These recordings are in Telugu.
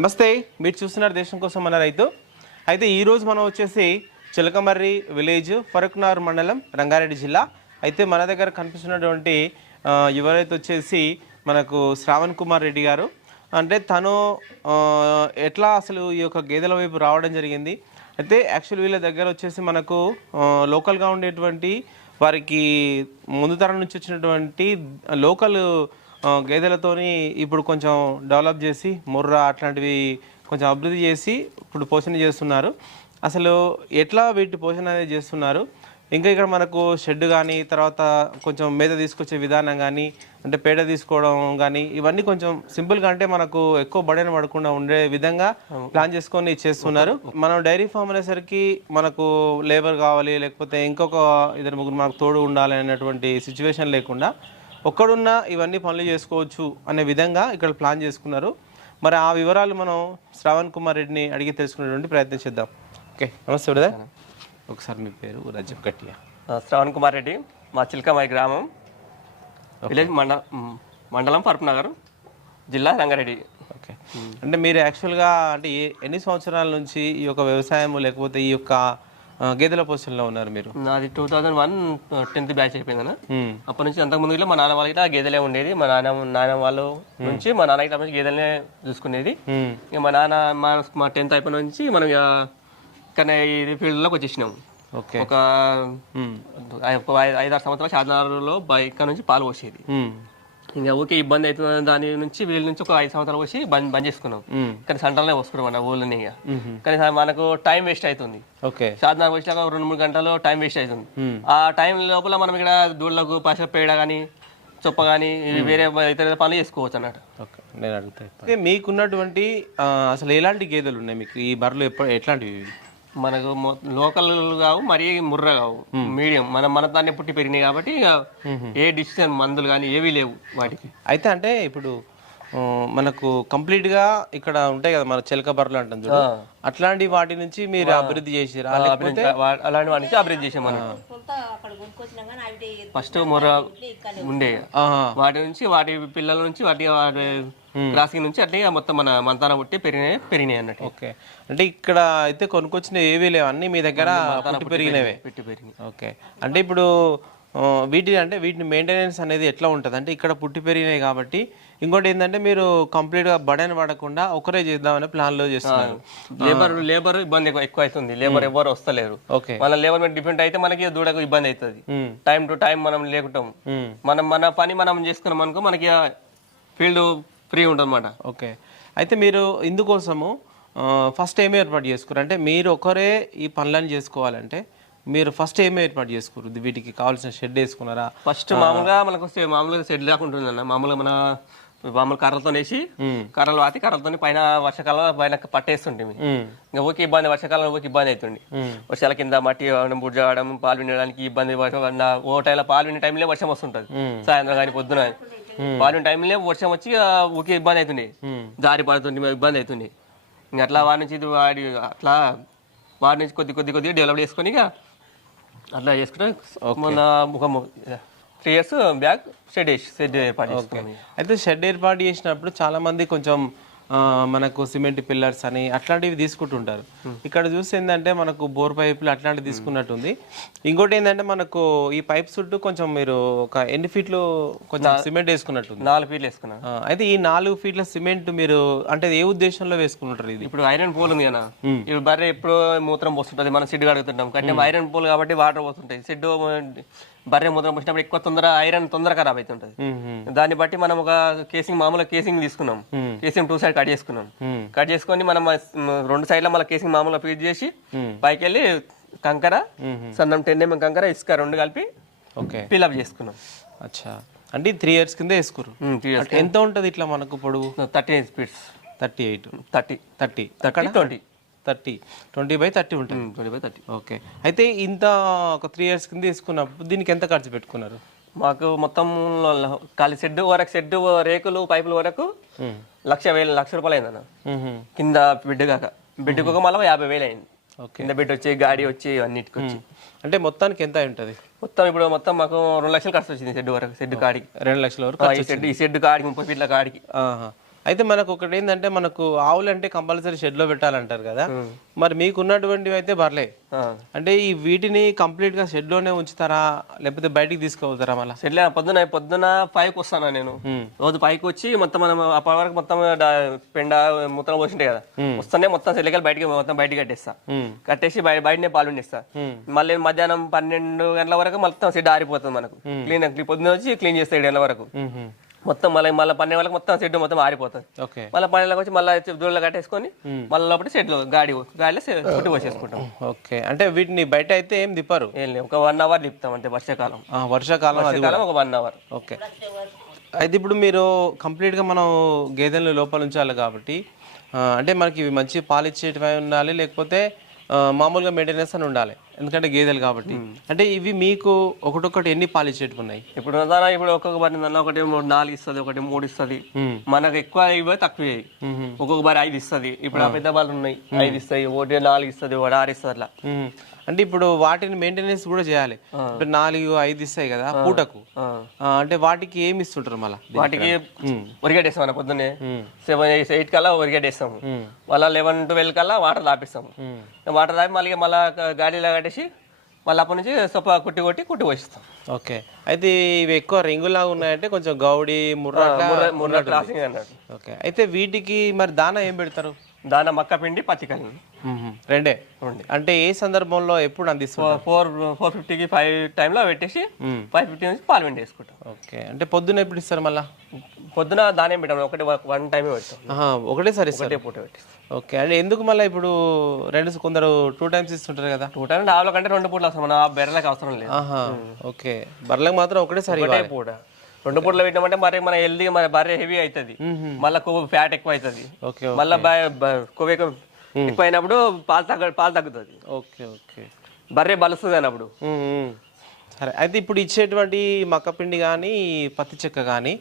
నమస్తే. మీరు చూస్తున్నారు దేశం కోసం మన రైతు. అయితే ఈరోజు మనం వచ్చేసి చిలకమర్రి విలేజ్ ఫరక్నార్ మండలం రంగారెడ్డి జిల్లా. అయితే మన దగ్గర కనిపిస్తున్నటువంటి యువరైతు యువ రైతు వచ్చేసి మనకు శ్రావణ్ కుమార్ రెడ్డి గారు అంటే తను ఎట్లా అసలు ఈ యొక్క గేదెల వైపు రావడం జరిగింది. అయితే యాక్చువల్ వీళ్ళ దగ్గర వచ్చేసి మనకు లోకల్గా ఉండేటువంటి వారికి ముందు తరం నుంచి వచ్చినటువంటి లోకల్ గేదెలతోని ఇప్పుడు కొంచెం డెవలప్ చేసి ముర్రా అట్లాంటివి కొంచెం అభివృద్ధి చేసి ఇప్పుడు పోషణ చేస్తున్నారు. అసలు ఎట్లా వీటి పోషణ అనేది చేస్తున్నారు? ఇంకా ఇక్కడ మనకు షెడ్ కానీ తర్వాత కొంచెం మేత తీసుకొచ్చే విధానం కానీ అంటే పేడ తీసుకోవడం కానీ ఇవన్నీ కొంచెం సింపుల్గా అంటే మనకు ఎక్కువ బడైన పడకుండా ఉండే విధంగా ప్లాన్ చేసుకొని చేస్తున్నారు. మనం డైరీ ఫామ్ అనేసరికి మనకు లేబర్ కావాలి లేకపోతే ఇంకొక ఇద్దరు ముగ్గురు మనకు తోడు ఉండాలి అనేటువంటి సిచ్యువేషన్ లేకుండా ఒక్కడున్నా ఇవన్నీ పనులు చేసుకోవచ్చు అనే విధంగా ఇక్కడ ప్లాన్ చేసుకున్నారు. మరి ఆ వివరాలు మనం శ్రావణ్ కుమార్ రెడ్డిని అడిగి తెలుసుకునేటువంటి ప్రయత్నం చేద్దాం. ఓకే నమస్తే బ్రదర్. ఒకసారి మీ పేరు రజబ్ గట్టిగా ఆ, శ్రవణ్ కుమార్ రెడ్డి మా చిలకమాయి గ్రామం విలేజ్ మండల మ్, మండలం పరపనగర్ జిల్లా రంగారెడ్డి. ఓకే. అంటే మీరు యాక్చువల్గా అంటే ఎన్ని సంవత్సరాల నుంచి ఈ యొక్క వ్యవసాయం లేకపోతే ఈ యొక్క గేదెల పోషణలో ఉన్నారు మీరు? నాది two thousand one tenth batch అయిపోయింది అన్న మ్మ్. అప్పటి నుంచి అంతకు ముందు మా నాన్న వాళ్ళకి గేదెలే ఉండేది. మా నాన్న నాన్న వాళ్ళ నుంచి మా నాన్నకి తప్ప గేదెలనే చూసుకునేది. ఇక మా నాన్న మా మా టెన్త్ అయిపోయిన నుంచి మనం ఇక ఇక్కడ ఈ ఫీల్డ్లోకి వచ్చేసినాం. ఓకే. ఒక ఐదారు సంవత్సరాల చార్మినార్లో ఇక్కడ నుంచి పాలు పోసేది. ఇంకా ఓకే ఇబ్బంది అవుతుంది దాని నుంచి వీళ్ళ నుంచి ఒక ఐదు సంవత్సరాలు వచ్చి బంద్ బంద్ చేసుకున్నాం. కానీ సెంటర్లో వస్తున్నాం మన ఊళ్ళని ఇక. కానీ మనకు టైం వేస్ట్ అవుతుంది. ఓకే. సాధనాలు వచ్చినాక రెండు మూడు గంటలు టైం వేస్ట్ అవుతుంది. ఆ టైం లోపల మనం ఇక్కడ దూడలకు పశ పేడ కానీ చొప్ప కానీ వేరే ఇతర పనులు చేసుకోవచ్చు అన్నట్టు. ఓకే. నేను అడుగుతాను మీకున్నటువంటి అసలు ఎలాంటి గేదెలు ఉన్నాయి మీకు? ఈ బర్రెలు ఎప్పుడు ఎట్లాంటివి? మనకు లోకల్ కావు మరీ ముర్ర కావు. మీడియం. మనం మన దాన్ని పుట్టి పెరిగినాయి కాబట్టి ఏ డిసిషన్ మందులు కానీ ఏవీ లేవు వాటికి. అయితే అంటే ఇప్పుడు మనకు కంప్లీట్గా ఇక్కడ ఉంటాయి కదా మన చిలక బర్రెలు అంటాం చూడు. అట్లాంటి వాటి నుంచి మీరు అభివృద్ధి చేసిరా? అలాంటి వాటి నుంచి అభివృద్ధి చేసాం మనం. ఫస్ట్ మొర్ర ఉండే. వాటి నుంచి వాటి పిల్లల నుంచి వాటి వాటి క్రాసింగ్ నుంచి అట్లా మొత్తం మన మంతాన పుట్టి పెరిగినాయి పెరిగినాయి అన్నట్టు. ఓకే. అంటే ఇక్కడ అయితే కొనుక్కొచ్చిన ఏవీ లేవు. అన్ని మీ దగ్గర పుట్టి పెరిగినవే. పెట్టి పెరిగినాయి. ఓకే. అంటే ఇప్పుడు వీటి అంటే వీటిని మెయింటెనెన్స్ అనేది ఎట్లా ఉంటుంది? అంటే ఇక్కడ పుట్టి పెరిగినాయి కాబట్టి ఇంకోటి ఏంటంటే మీరు కంప్లీట్గా బడన్ పడకుండా ఒకరే చేద్దామనే ప్లాన్లో చేస్తున్నారు. లేబర్ లేబర్ ఇబ్బంది ఎక్కువ- అవుతుంది. లేబర్ ఎవరు వస్తలేరు. ఓకే. మన లేబర్ మీద డిపెండ్ అయితే మనకి దూడకు ఇబ్బంది అవుతుంది. టైం టు టైం మనం లేకుంటాం. మనం మన పని మనం చేసుకున్నాం అనుకో మనకి ఫీల్డ్ ఫ్రీ ఉంటుంది అన్నమాట ఓకే. అయితే మీరు ఇందుకోసము ఫస్ట్ ఏమి ఏర్పాటు చేసుకున్నారు అంటే మీరు ఒకరే ఈ పనులను చేసుకోవాలంటే మీరు ఫస్ట్ ఏమి ఏర్పాటు చేసుకున్నారు వీటికి కావాల్సిన షెడ్ వేసుకున్నారా? ఫస్ట్ మామూలుగా మనకు వస్తే మామూలుగా సెట్ లేకుండా మామూలుగా మన మామూలు కర్రలతో వేసి కర్రలు వాతి కర్రలతో పైన వర్షాకాలం పైన పట్టేస్తుంటుంది ఉమ్, ఇంకా ఓకే ఇబ్బంది వర్షాకాలంలో ఓకే ఇబ్బంది అవుతుంది వర్షాల కింద మట్టి బుడ్జ ఆడడం పాలు వినడానికి ఇబ్బంది ఓ టైంలో పాలు వినే టైంలో వర్షం వస్తుంటది. సాయంత్రం కానీ పొద్దున పాలు టైంలో వర్షం వచ్చి ఊకే ఇబ్బంది అవుతుంది. దారి పడుతుంది ఇబ్బంది అవుతుంది ఇంకా అట్లా వాడి నుంచి వాడి అట్లా వాడి నుంచి కొద్ది కొద్ది కొద్దిగా డెవలప్ చేసుకొని ఇక అట్లా చేసుకుంటే మొన్న ఒక three years back shed shed ఏర్పాటు చేసుకున్నాం అయితే షెడ్ ఏర్పాటు చేసినప్పుడు చాలా మంది కొంచెం మనకు సిమెంట్ పిల్లర్స్ అని అట్లాంటివి తీసుకుంటుంటారు. ఇక్కడ చూస్తే ఏంటంటే మనకు బోర్ పైపులు అట్లాంటివి తీసుకున్నట్టుంది. ఇంకోటి ఏంటంటే మనకు ఈ పైప్ చుట్టూ కొంచెం మీరు ఒక ఎన్ని ఫీట్లు కొంచెం సిమెంట్ వేసుకున్నట్టుంది? నాలుగు ఫీట్లు వేసుకున్నాం. అయితే ఈ నాలుగు ఫీట్ల సిమెంట్ మీరు అంటే ఏ ఉద్దేశంలో వేసుకుంటారు ఇది? ఇప్పుడు ఐరన్ పోల్ ఉంది కదా. ఇప్పుడు బర్రె ఎప్పుడు మూత్రం పోస్తుంటది మనం సిడ్డు కడుగుతుంటాం. కానీ ఐరన్ పోల్ కాబట్టి వాటర్ పోతుంటాయి సిడ్డు బర్రె మూత్రం పోసినప్పుడు ఎక్కువ తొందర ఐరన్ తొందర ఖరాబ్ అవుతుంటది. దాన్ని బట్టి మనం ఒక కేసింగ్ మామూలుగా కేసింగ్ తీసుకున్నాం. కేసింగ్ టూ సైడ్ కట్ చేసుకున్నాం. కట్ చేసుకొని మనం రెండు సైడ్ల మళ్ళీ కేసింగ్ మామూలుగా ఫీడ్ చేసి. పైకి వెళ్ళి కంకర. సన్నం టెన్ ఎంఎం కంకర ఇసుక రెండు కలిపి ఓకే. ఫిల్అప్ చేసుకున్నాం. అచ్చా. అంటే త్రీ ఇయర్స్ కింద వేసుకురు ఎంత ఉంటుంది ఇట్లా మనకు పొడుగు? Thirty speeds. Thirty eight. Thirty. Thirty. Thirty twenty thirty twenty by thirty ఉంటుంది. Twenty by thirty. ఓకే. అయితే ఇంత ఒక త్రీ ఇయర్స్ కింద తీసుకున్నప్పుడు దీనికి ఎంత ఖర్చు పెట్టుకున్నారు? మాకు మొత్తం ఖాళీ షెడ్ వరకు షెడ్ రేకులు పైపుల వరకు. లక్ష వేలు లక్ష రూపాయలు అయిందన్న మ్మ్. కింద బిడ్డ కాక. బిడ్డకు ఒక మళ్ళీ యాభై వేలు అయింది. కింద బిడ్డ వచ్చి గాడి వచ్చి అన్నిటికి వచ్చి. అంటే మొత్తానికి ఎంత అయి ఉంటుంది? మొత్తం ఇప్పుడు మొత్తం మాకు రెండు లక్షలు ఖర్చు వచ్చింది షెడ్ వరకు షెడ్ కాడికి. రెండు లక్షల వరకు ఈ షెడ్ ఈ షెడ్ కాడికి ముప్పై ఫీట్ల కాడికి. అయితే మనకు ఒకటి ఏంటంటే మనకు ఆవులు అంటే కంపల్సరీ షెడ్లో పెట్టాలంటారు కదా. మరి మీకు ఉన్నటువంటివి అయితే బర్లే. అంటే ఈ వీటిని కంప్లీట్గా షెడ్లోనే ఉంచుతారా? లేకపోతే బయటికి తీసుకుపోతారా మళ్ళా? సెట్లే పొద్దున పొద్దున పైకి వస్తాను నేను? రోజు పైకి వచ్చి మొత్తం మనం అప్పటి వరకు మొత్తం పెండ మూత్రం పోసింటాయి కదా. వస్తానే మొత్తం సెల్లెకలు బయటికి మొత్తం బయటికి కట్టేస్తా. కట్టేసి బయ- బయటనే పాలు వండిస్తా మళ్ళీ మధ్యాహ్నం పన్నెండు గంటల వరకు మొత్తం సెడ్ ఆరిపోతుంది మనకు. క్లీన్ పొద్దున వచ్చి క్లీన్ చేస్తే ఏడు గంటల వరకు. మొత్తం మళ్ళీ మళ్ళీ పన్నెండు వరకు మొత్తం సెడ్ మొత్తం ఆరిపోతుంది. ఓకే. మళ్ళీ పన్నెండులకు వచ్చి మళ్ళీ దూరంలో కట్టేసుకొని మళ్ళీ లోపల సెట్లో గాడి గాడిలో చుట్టూ పోసేసుకుంటాం. ఓకే. అంటే వీటిని బయట అయితే ఏం తిప్పరు? ఏం లేదు ఒక వన్ అవర్ తిప్పుతాం అంతే వర్షాకాలం. వర్షాకాలం అది వర్షాకాలం ఒక వన్ అవర్ ఓకే. అయితే ఇప్పుడు మీరు కంప్లీట్గా మనం గేదెలను లోపల ఉంచాలి కాబట్టి అంటే మనకి ఇవి మంచి పాలు ఇచ్చేటివి ఉండాలి లేకపోతే మామూలుగా మెయింటెనెన్స్ అని ఉండాలి. ఎందుకంటే గేదెలు కాబట్టి. అంటే ఇవి మీకు ఒకటొకటి ఎన్ని పాలు ఇచ్చేటివి ఉన్నాయి ఇప్పుడు దానా ఇప్పుడు ఒక్కొక్క బరి ఒకటి మూడు నాలుగు ఇస్తుంది ఒకటి మూడు ఇస్తుంది. మనకు ఎక్కువ ఇవ్వ తక్కువ. ఒక్కొక్క బరి ఐదు ఇస్తుంది. ఇప్పుడు ఆ పెద్ద బాలు ఉన్నాయి. ఐదు ఇస్తాయి ఒకటి నాలుగు ఇస్తుంది ఒకటి ఆరు ఇస్తుంది అట్లా. అంటే ఇప్పుడు వాటిని మెయింటెనెన్స్ కూడా చేయాలి. ఇప్పుడు నాలుగు ఐదు ఇస్తాయి కదా పూటకు. అంటే వాటికి ఏమి ఇస్తుంటారు మళ్ళీ వాటికి ఒరిగేట్ వేస్తాం అన్న పొద్దున్నే. సెవెన్ ఎయిట్ కల్లా ఒరిగేట్ వేస్తాము మళ్ళీ లెవెన్ ట్వెల్వ్ కల్లా వాటర్ తాపిస్తాము. వాటర్ తాపి మళ్ళీ మళ్ళీ గాడిలో కట్టేసి మళ్ళీ అప్పటి నుంచి సొప్ప కుట్టి కొట్టి కుట్టి పోసిస్తాం. ఓకే. అయితే ఇవి ఎక్కువ రింగులాగా ఉన్నాయంటే కొంచెం గౌడి ముర్రా క్రాసింగ్ అన్నట్టు. ఓకే. అయితే వీటికి మరి దానా ఏం పెడతారు? దాని మక్క పిండి పత్తి కలిగి రెండే. అంటే ఏ సందర్భంలో ఎప్పుడు అందిస్తారు ఫోర్ ఫోర్ ఫిఫ్టీకి ఫైవ్ టైంలో పెట్టేసి ఫైవ్ ఫిఫ్టీ నుంచి పాలు పిండి వేసుకుంటాం. ఓకే. అంటే పొద్దున ఎప్పుడు ఇస్తారు మళ్ళా? పొద్దున దానే పెట్టాం ఒకటి వన్ టైమే పెడతాం. ఆహా, ఒకటేసారి ఒకటే పూట పెట్టేస్తాం. ఓకే. అంటే ఎందుకు మళ్ళీ ఇప్పుడు రెండు కొందరు టూ టైమ్స్ ఇస్తుంటారు కదా? టూ టైం ఆవుల కంటే రెండు పూటలు వస్తాం మన ఆ బెర్రలకు అవసరం లేదు. ఓకే. బర్రెలకు మాత్రం ఒకటేసారి పూట. రెండు పూటలు పెట్టామంటే మరి మన హెల్దీ మన బర్రె హెవీ అవుతుంది. మళ్ళీ కొవ్వు ఫ్యాట్ ఎక్కువ అవుతుంది ఓకే. మళ్ళీ కొవ్వు ఎక్కువ ఎక్కువ అయినప్పుడు పాలు తగ్గ పాలు తగ్గుతుంది. Okay okay. బర్రె బలుస్తుంది అన్నప్పుడు. సరే అయితే ఇప్పుడు ఇచ్చేటువంటి మక్కపిండి కానీ పత్తి చెక్క కానీ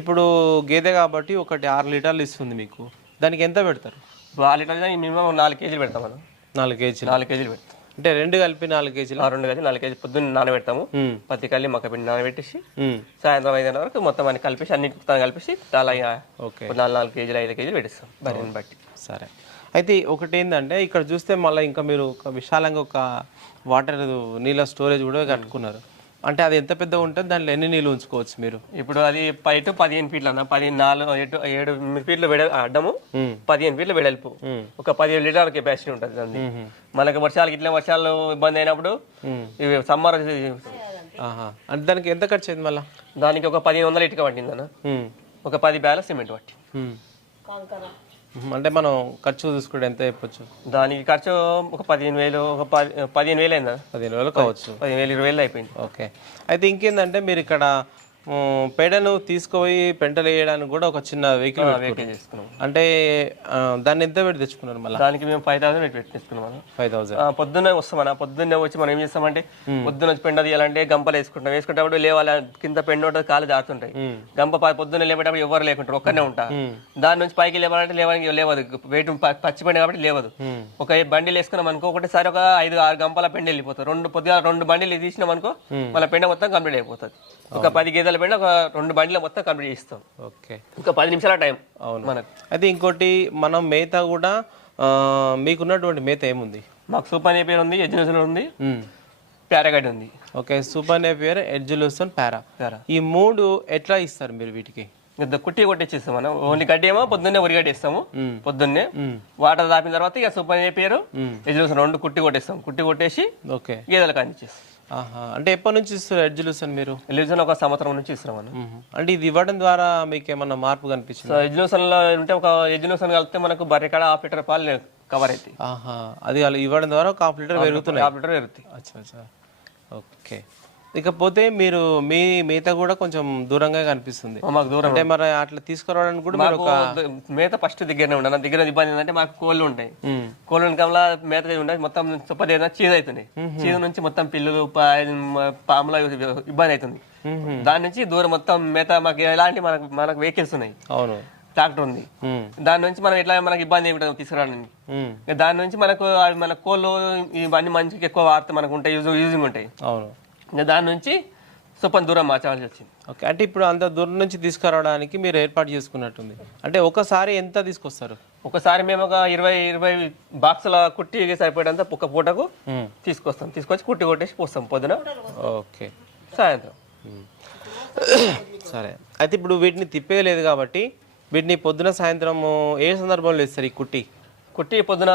ఇప్పుడు గేదె కాబట్టి ఒకటి ఆరు లీటర్లు ఇస్తుంది మీకు. దానికి ఎంత పెడతారు? పాలు లీటర్ మినిమం నాలుగు కేజీలు పెడతాం మనం. నాలుగు కేజీలు. నాలుగు కేజీలు పెడతాం. అంటే రెండు కలిపి నాలుగు కేజీలు. రెండు కేజీ నాలుగు కేజీ పొద్దున్న నానబెడతాము. పత్తి కల్లి మక్క పిండి నానబెట్టేసి. సాయంత్రం ఐదు వరకు మొత్తం అన్ని కలిపేసి అన్ని కలిపేసి చాలా నాలుగు నాలుగు కేజీలు ఐదు కేజీలు పెట్టిస్తాం బర్రెని బట్టి. సరే. అయితే ఒకటి ఏంటంటే ఇక్కడ చూస్తే మళ్ళీ ఇంకా మీరు ఒక విశాలంగా ఒక వాటర్ నీళ్ళ స్టోరేజ్ కూడా కట్టుకున్నారు. అంటే అది ఎంత పెద్దగా ఉంటుంది దాంట్లో ఎన్ని నీళ్ళు ఉంచుకోవచ్చు మీరు? ఇప్పుడు అది పైటు పదిహేను ఫీట్లు అన్న. పదిహేను నాలుగు ఎటు ఏడు ఫీట్లు వెడ అడ్డము. పదిహేను ఫీట్లు వెడల్పు. ఒక పదిహేను లీటర్ల కెపాసిటీ ఉంటుంది దాన్ని మనకి వర్షాలు ఇట్లా వర్షాలు ఇబ్బంది అయినప్పుడు. ఇవి సమ్మర్ ఆహా. అంటే దానికి ఎంత ఖర్చు అయింది మళ్ళీ? దానికి ఒక పదిహేను వందల ఇటుక పట్టింది అన్న. ఒక పది బ్యాల సిమెంట్ పట్టి అంటే మనం ఖర్చు చూసుకుంటే ఎంత చెప్పొచ్చు దానికి ఖర్చు ఒక పదిహేను వేలు ఒక పది పదిహేను వేలు అయిందా పదిహేను వేలు కావచ్చు. పదిహేను వేలు ఇరవై వేలు అయిపోయింది. ఓకే. అయితే ఇంకేందంటే మీరు ఇక్కడ పేడను తీసుకుపోయి పెంటలు వేయడానికి కూడా ఒక చిన్న వెహికల్ వెహికల్ చేసుకున్నాం అంటే దాన్ని ఎంత పెట్టి తెచ్చుకున్నారు మళ్ళీ? దానికి మేము ఫైవ్ థౌసండ్ పెట్టి తీసుకున్నాం అన్న. ఫైవ్ థౌసండ్ పొద్దున్నే వస్తామన్న పొద్దున్నే వచ్చి మనం ఏం చేస్తామంటే పొద్దున్న వచ్చి పెండ తీయాలంటే గంపలు వేసుకుంటాం. వేసుకుంటప్పుడు లేవాలి కింద పెండ ఉంటుంది కాలు జారుతుంటాయి. గంప పొద్దున్న లేపేటప్పుడు ఎవరు లేకుంటారు ఒక్కనే ఉంటా. దాని నుంచి పైకి లేవాలంటే లేవడానికి లేవదు. వెయిట్ పచ్చి పెండ కాబట్టి లేవదు. ఒక బండిలు వేసుకున్నాం అనుకో ఒకటేసారి ఒక ఐదు ఆరు గంపల పెండ వెళ్ళిపోతుంది రెండు పొద్దున రెండు బండిలు తీసినాం అనుకో మన పెండ మొత్తం కంప్లీట్ అయిపోతుంది. ఒక పది గేదెల పెండ ఒక రెండు బండిల మొత్తం కంప్లీట్ చేస్తాం. ఓకే. ఇంకా పది నిమిషాల టైం అవును. మనకు. అయితే ఇంకోటి మనం మేత కూడా మీకున్నటువంటి మేత ఏముంది? మాకు సూపర్ పేరు ఉంది ఎజ్జినసులు ఉంది. పారాగైడ్ ఉంది. ఓకే సూపర్ నేపియర్ ఎడ్జులూసన్ పారా. పారా. ఈ మూడు ఎట్లా ఇస్తారు మీరు వీటికి? కుట్టి కొట్టించేస్తాం మనం. ఓన్లీ గడ్డి ఏమో పొద్దున్నే ఉరిగడ్డేస్తాము. పొద్దున్నే. వాటర్ తాపిన తర్వాత ఇక సూపర్ పేరు మ్మ్. ఎజ్జినసులు రెండు కుట్టి కొట్టేస్తాం. కుట్టి కొట్టేసి ఓకే. గేదెలకు అందించేస్తాం అంటే ఎప్పటి నుంచి ఇస్తారు ఎడ్జులూసన్ మీరు? ఎలిజన్ ఒక సంవత్సరం నుంచి ఇస్తున్నాం. అంటే ఇది ఇవ్వడం ద్వారా మీకు ఏమన్నా మార్పు కనిపించింది? సో లో ఉంటే ఒక ఎజ్జినోసన్ కలిపితే మనకు బర్రె కాడ హాఫ్ లీటర్ పాలు కవర్ అవుతాయి. ఆహా. అది ఇవ్వడం ద్వారా ఒక హాఫ్ లీటర్ పెరుగుతున్నాయి. హాఫ్ లీటర్ పెరుగుతాయి. అచ్చా అచ్చా. ఓకే. ఇకపోతే మీరు మీ మేత కూడా కొంచెం దూరంగా కనిపిస్తుంది. మాకు దూరం. అంటే మరి అట్లా తీసుకురావడానికి కూడా మీరు మాకు మేత ఫస్ట్ దగ్గరనే ఉండదు నా దగ్గర ఇబ్బంది ఏంటంటే మాకు కోళ్ళు ఉంటాయి. కోళ్ళ వెనకాల మేత ఉండే మొత్తం చప్పటి చీజ్ అవుతుంది. చీజ్ నుంచి మొత్తం పిల్లులు పాముల ఇబ్బంది అవుతుంది. దాని నుంచి దూరం మొత్తం మేత మాకు ఎలాంటి మనకు మనకు వెహికల్స్ ఉన్నాయి. అవును. ట్రాక్టర్ ఉంది. దాని నుంచి మనం ఎట్లా మనకి ఇబ్బంది ఏమిటో తీసుకురావడానికి? దాని నుంచి మనకు మన కోళ్ళు ఇవన్నీ మంచికి ఎక్కువ వార్త మనకు ఉంటాయి యూజ్ యూజింగ్ ఉంటాయి. అవును. ఇంకా దాని నుంచి సో కొంత దూరం మార్చాల్సి వచ్చింది. ఓకే అంటే ఇప్పుడు అంత దూరం నుంచి తీసుకురావడానికి మీరు ఏర్పాటు చేసుకున్నట్టుంది. అంటే ఒకసారి ఎంత తీసుకొస్తారు? ఒకసారి మేము ఒక ఇరవై ఇరవై బాక్సుల కుట్టి సరిపోయేంత ఒక పూటకు. తీసుకొస్తాం. తీసుకొచ్చి కుట్టి కొట్టేసి పోస్తాం పొద్దున. ఓకే. సాయంత్రం. సరే. అయితే ఇప్పుడు వీటిని తిప్పేయలేదు కాబట్టి వీటిని పొద్దున సాయంత్రం ఏ సందర్భంలో ఇస్తారు ఈ కుట్టి? కుట్టి పొద్దున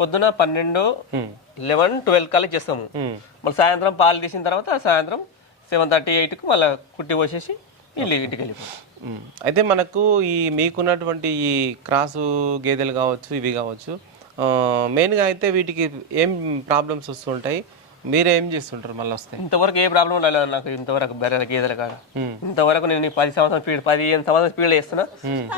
పొద్దున పన్నెండు. లెవెన్ ట్వెల్వ్ కల్లా చేస్తాము. మళ్ళీ సాయంత్రం పాలు తీసిన తర్వాత సాయంత్రం సెవెన్ థర్టీ ఎయిట్కి మళ్ళీ కుట్టి పోసేసి ఇల్లు ఇంటికి వెళ్ళిపోతాం. అయితే మనకు ఈ మీకున్నటువంటి ఈ క్రాసు గేదెలు కావచ్చు ఇవి కావచ్చు మెయిన్గా అయితే వీటికి ఏం ప్రాబ్లమ్స్ వస్తుంటాయి మీరే ఏం చేస్తుంటారు మళ్ళీ వస్తే? ఇంతవరకు ఏ ప్రాబ్లం ఉండలేదు నాకు ఇంతవరకు బెర్రెల గేదెల కాడ. ఇంతవరకు నేను పది సంవత్సరం స్పీడ్ పదిహేను సంవత్సరం స్పీడ్ చేస్తున్నా.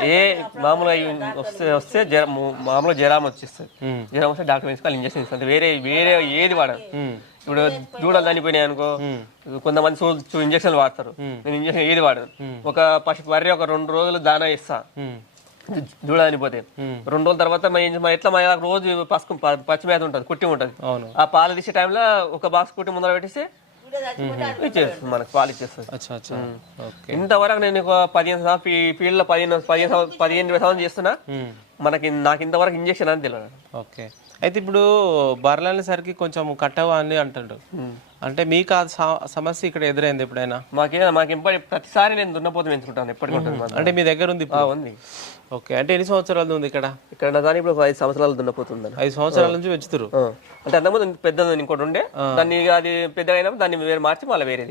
ఏ మామూలుగా వస్తే వస్తే జ్వరం మామూలుగా జ్వరం వచ్చేస్తుంది. జ్వరం వస్తే డాక్టర్ వేసుకోవాలి ఇంజక్షన్ ఇస్తుంది వేరే వేరే ఏది మ్మ్. ఇప్పుడు దూడలు చనిపోయినాయి అనుకో కొంతమంది చూ ఇంజక్షన్లు వాడతారు. నేను ఇంజక్షన్ ఏది వాడను? ఒక పశు బర్రె ఒక రెండు రోజులు దానా ఇస్తా. దూడ చనిపోతే రెండు రోజుల తర్వాత మా ఎట్లా మా రోజు పసుపు ప- పచ్చి మేత ఉంటుంది కుట్టి ఉంటుంది. అవును. ఆ పాలు తీసే టైంలో ఒక బాక్స్ కుట్టి ముందర పెట్టేస్తే ఇచ్చేస్తుంది మనకు పాలు ఇచ్చేస్తుంది. అచ్చా అచ్చా. ఓకే. ఇంతవరకు నేను ఒక పదిహేను సంవత్సరం ఫీ- ఫీల్డ్లో పదిహేను పదిహేను పదిహేను సంవత్సరం చేస్తున్నా. మనకి నాకు ఇంతవరకు ఇంజక్షన్ అని తెలియదు ఓకే. అయితే ఇప్పుడు బర్రెలు సరికి కొంచెం కట్టవా అని అంటాడు. అంటే మీకు ఆ సమస్య ఇక్కడ ఎదురైంది ఎప్పుడైనా? మాకే మాకు ఇంప ప్రతిసారి నేను దున్నపోతు పెంచుకుంటాను ఎప్పటికీ. అంటే మీ దగ్గర ఉంది ఉంది. ఓకే. అంటే ఎన్ని సంవత్సరాలు ఉంది ఇక్కడ? ఇక్కడ దాని ఇప్పుడు ఒక ఐదు సంవత్సరాలు దున్నపోతుందని. ఐదు సంవత్సరాల నుంచి పెంచుతారు అంటే అంతకుముందు పెద్దది ఇంకోటి ఉండే. దాన్ని అది పెద్దగా అయినప్పుడు దాన్ని వేరే మార్చి మళ్ళీ వేరే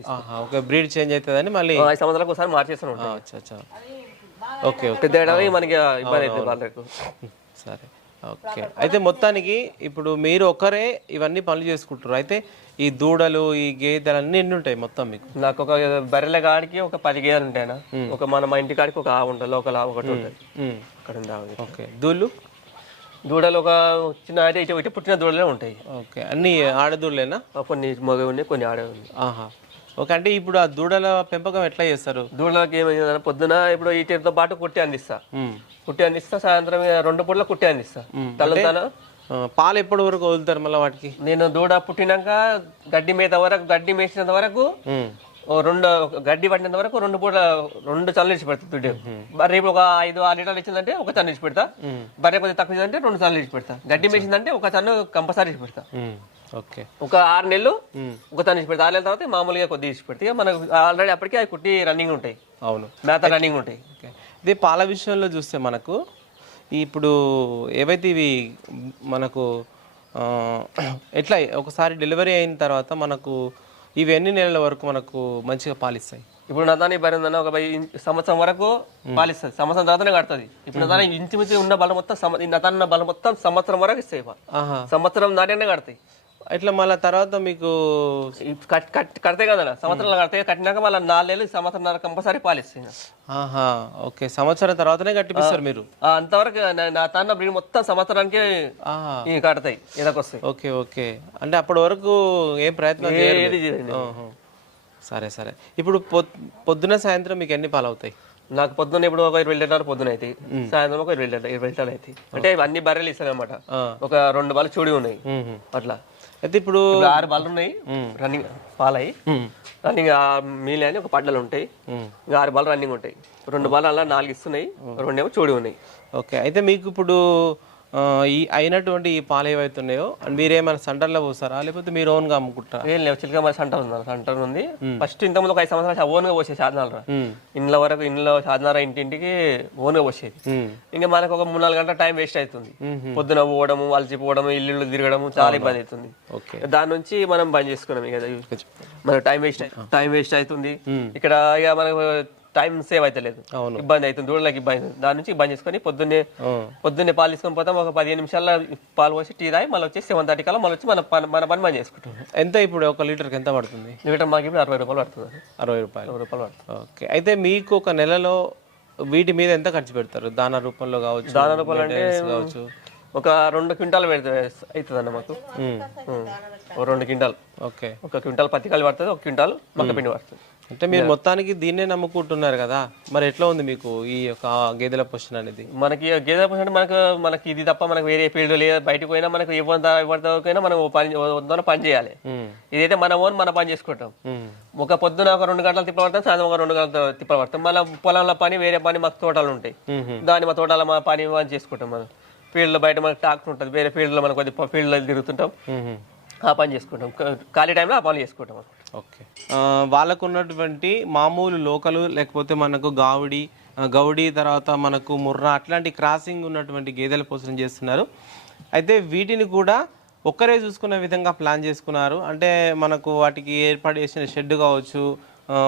ఓకే బ్రీడ్ చేంజ్ అవుతుందని మళ్ళీ ఐదు సంవత్సరాలకు ఒకసారి మార్చేస్తాను అచ్చా. ఓకే పెద్ద మనకి ఇబ్బంది అవుతుంది వాళ్ళకు సరే ఓకే. అయితే మొత్తానికి ఇప్పుడు మీరు ఒకరే ఇవన్నీ పనులు చేసుకుంటారు అయితే ఈ దూడలు ఈ గేదెలు అన్నీ ఎన్ని ఉంటాయి మొత్తం మీకు? నాకు ఒక బర్రెల కాడికి ఒక పది గేదెలు ఉంటాయనా ఒక మన మా ఇంటి కాడికి ఒక ఆవు ఉంటుంది ఒక ఆవు ఒకటి ఉంటుంది. అక్కడ ఉంది ఆవు ఓకే. దూళ్ళు? దూడలు ఒక చిన్న అయితే ఇటు పుట్టిన దూడలే ఉంటాయి. ఓకే. అన్ని ఆడదూడలేనా? ఆ కొన్ని మగ ఉన్నాయి కొన్ని ఆడే ఉన్నాయి. ఆహా. ఓకే అంటే ఇప్పుడు ఆ దూడల పెంపకం ఎట్లా చేస్తారు? దూడలకి ఏమైందంటే పొద్దున ఇప్పుడు వీటితో పాటు కుట్టి అందిస్తా. కుట్టి అందిస్తా సాయంత్రం రెండు పూట్ల కుట్టి అందిస్తా. తల్లుతాను పాలు ఎప్పటి వరకు వదులుతారు మళ్ళీ వాటికి? నేను దూడ పుట్టినాక గడ్డి మేత వరకు గడ్డి మేసినంత వరకు రెండు గడ్డి పట్టినంత వరకు రెండు పూట రెండు చల్లు ఇచ్చి పెడతా దుడ్డు. బర్రె ఇప్పుడు ఒక ఐదు ఆరు లీటర్లు ఇచ్చిందంటే ఒక చన్ను ఇచ్చి పెడతా. బర్రె కొద్దిగా తక్కువ ఇచ్చిందంటే రెండు చల్లు ఇచ్చి పెడతా. గడ్డి మేసిందంటే ఒక చన్ను కంపల్సరీ ఇచ్చి పెడతా. ఓకే. ఒక ఆరు నెలలు ఒక చన్ను ఇచ్చి పెడతా ఆరు నెలల తర్వాత మామూలుగా కొద్దిగా ఇచ్చి పెడతా ఇక మనకు ఆల్రెడీ అప్పటికి అవి కుట్టి రన్నింగ్ ఉంటాయి. అవును. మేత రన్నింగ్ ఉంటాయి. ఓకే. ఇది పాల విషయంలో చూస్తే మనకు ఇప్పుడు ఏవైతే ఇవి మనకు ఎట్లా ఒకసారి డెలివరీ అయిన తర్వాత మనకు ఇవి ఎన్ని నెలల వరకు మనకు మంచిగా పాలిస్తాయి? ఇప్పుడు నా దాని ఉందన్న ఒక సంవత్సరం వరకు పాలిస్తుంది. సంవత్సరం తర్వాతనే కడుతుంది. ఇప్పుడు దాని ఇంచుమించు ఉన్న బలం మొత్తం నా దాని బలం మొత్తం సంవత్సరం వరకు ఇస్తాయి సంవత్సరం దాటినే కడతాయి. ఇట్లా మళ్ళీ తర్వాత మీకు కడితే కదా సంవత్సరాలు కడితే కట్టినాక మళ్ళీ నాలుగేళ్ళు సంవత్సరం కంపల్సరీ పాలిస్తాయి. ఆహా ఓకే. సంవత్సరం తర్వాతనే కట్టిపిస్తారు మీరు? అంతవరకు నా- నా తాన్న బ్రీడ్ మొత్తం సంవత్సరానికి కడతాయి ఇదకొస్తాయి ఓకే ఓకే. అంటే అప్పటి వరకు ఏం ప్రయత్నం ఏది. సరే సరే. ఇప్పుడు పొద్- పొద్దున సాయంత్రం మీకు ఎన్ని పాలు అవుతాయి నాకు పొద్దున్న ఇప్పుడు ఒక ఇరవై లీటర్ పొద్దున అయితే సాయంత్రం ఒక ఇరవై లీటర్ ఇరవై లీటర్లు అయితే అంటే అన్ని బర్రెలు ఇస్తాయి అనమాట. ఒక రెండు బాలు చూడి ఉన్నాయి. అట్లా. అయితే ఇప్పుడు ఆరు బాలు ఉన్నాయి. రన్నింగ్ పాలయి మ్మ్. రన్నింగ్ మీలు అని ఒక పడ్డలు ఉంటాయి. ఇంకా ఆరు బాల్ రన్నింగ్ ఉంటాయి. రెండు బాల్ అలా నాలుగు ఇస్తున్నాయి. రెండేమో చూడి ఉన్నాయి. ఓకే. అయితే మీకు ఇప్పుడు ఈ అయినటువంటి ఈ పాలు ఏవైతే ఉన్నాయో? మీరేమైనా సెంటర్లో పోస్తారా లేకపోతే మీరు ఓన్గా అమ్ముకుంటారా? ఏం లేవు చిలక మరి సెంటర్ ఉంది సెంటర్ ఉంది. ఫస్ట్ ఇంతకుముందు ఒక ఐదు సంవత్సరాలు ఓన్గా పోసేది సాధనాలు మ్మ్. ఇంట్లో వరకు ఇంట్లో సాధనారా ఇంటింటికి ఓన్గా పోసేది. మ్మ్. ఇంకా మనకు ఒక మూడు నాలుగు గంటల టైం వేస్ట్ అవుతుంది. పొద్దున పోవడము అలసిపోవడము ఇల్లు తిరగడము చాలా ఇబ్బంది అవుతుంది. ఓకే. దాని నుంచి మనం బంద్ చేసుకున్నాం ఇక. మన టైం వేస్ట్ టైం వేస్ట్ అవుతుంది. ఇక్కడ ఇక మనకు టైం సేవ్ అవుతలేదు అవును. ఇబ్బంది అవుతుంది దూడలకు ఇబ్బంది దాని నుంచి బంద్ చేసుకొని పొద్దున్నే. పొద్దున్నే పాలు తీసుకొని పోతాం ఒక పదిహేను నిమిషాల్లో పాలు పోసి టీ తాగి మళ్ళీ వచ్చి సెవెన్ థర్టీ కల్లా మళ్ళీ వచ్చి మన పని మన పని మనం చేసుకుంటాం. ఎంత ఇప్పుడు ఒక లీటర్కి ఎంత పడుతుంది? లీటర్ మాకు ఇప్పుడు అరవై రూపాయలు పడుతుంది. అరవై రూపాయలు. అరవై రూపాయలు పడుతుంది. ఓకే. అయితే మీకు ఒక నెలలో వీటి మీద ఎంత ఖర్చు పెడతారు? దాన రూపంలో కావచ్చు దాన రూపాయలు అంటే కావచ్చు. ఒక రెండు క్వింటాలు పెడితే అవుతుంది అన్న మాకు రెండు క్వింటాల్. ఓకే. ఒక క్వింటాల్ పత్తికాయలు పడుతుంది ఒక క్వింటాల్ మక్క పిండి పడుతుంది. అంటే మీరు మొత్తానికి దీన్నే నమ్ముకుంటున్నారు కదా? మరి ఎట్లా ఉంది మీకు ఈ యొక్క గేదెల పొషన్ అనేది? మనకి గేదె పశువు అంటే మనకు మనకి ఇది తప్ప మనకు వేరే ఫీల్డ్ లేదా బయటకు పోయినా మనకు ఇవ్వకపోయినా మనం పని వందన పని చేయాలి. ఉమ్, ఇదైతే మన ఓన్ మన పని చేసుకుంటాం. ఉమ్, ఒక పొద్దున ఒక రెండు గంటలు తిప్పబడతాం సాయంత్రం ఒక రెండు గంటలు తిప్పబడతాం. మళ్ళీ పొలంలో పని వేరే పని మాకు తోటలు ఉంటాయి. ఉమ్, దాన్ని మా తోటలో మా పని మనం చేసుకుంటాం మనం. ఫీల్డ్లో బయట మనకు ట్రాక్టర్ ఉంటుంది వేరే ఫీల్డ్లో మనం కొద్ది ఫీల్డ్లో తిరుగుతుంటాం. ఆ పని చేసుకుంటాం. ఖాళీ టైంలో ఆ పని చేసుకుంటాం ఓకే. వాళ్ళకు ఉన్నటువంటి మామూలు లోకలు లేకపోతే మనకు గావుడి గౌడి తర్వాత మనకు ముర్రా అట్లాంటి క్రాసింగ్ ఉన్నటువంటి గేదెల పోషణ చేస్తున్నారు. అయితే వీటిని కూడా ఒక్కరే చూసుకునే విధంగా ప్లాన్ చేసుకున్నారు. అంటే మనకు వాటికి ఏర్పాటు చేసిన షెడ్ కావచ్చు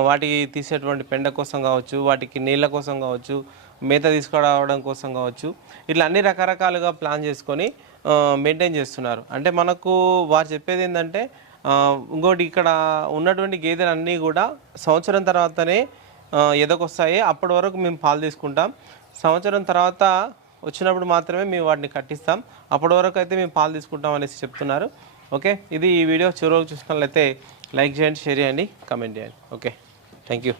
వాటికి తీసేటువంటి పెండ కోసం కావచ్చు వాటికి నీళ్ళ కోసం కావచ్చు మేత తీసుకురావడం కోసం కావచ్చు ఇట్లా అన్ని రకరకాలుగా ప్లాన్ చేసుకొని మెయింటైన్ చేస్తున్నారు. అంటే మనకు వారు చెప్పేది ఏంటంటే ఇంకోటి ఇక్కడ ఉన్నటువంటి గేదెలు అన్నీ కూడా సంవత్సరం తర్వాతనే ఎదకొస్తాయి అప్పటి వరకు మేము పాలు తీసుకుంటాం. సంవత్సరం తర్వాత వచ్చినప్పుడు మాత్రమే మేము వాటిని కట్టిస్తాం. అప్పటి వరకు అయితే మేము పాలు తీసుకుంటాం అనేసి చెప్తున్నారు. ఓకే? ఇది ఈ వీడియో. చివరికి చూసినట్లయితే లైక్ చేయండి షేర్ చేయండి కమెంట్ చేయండి. ఓకే? Thank you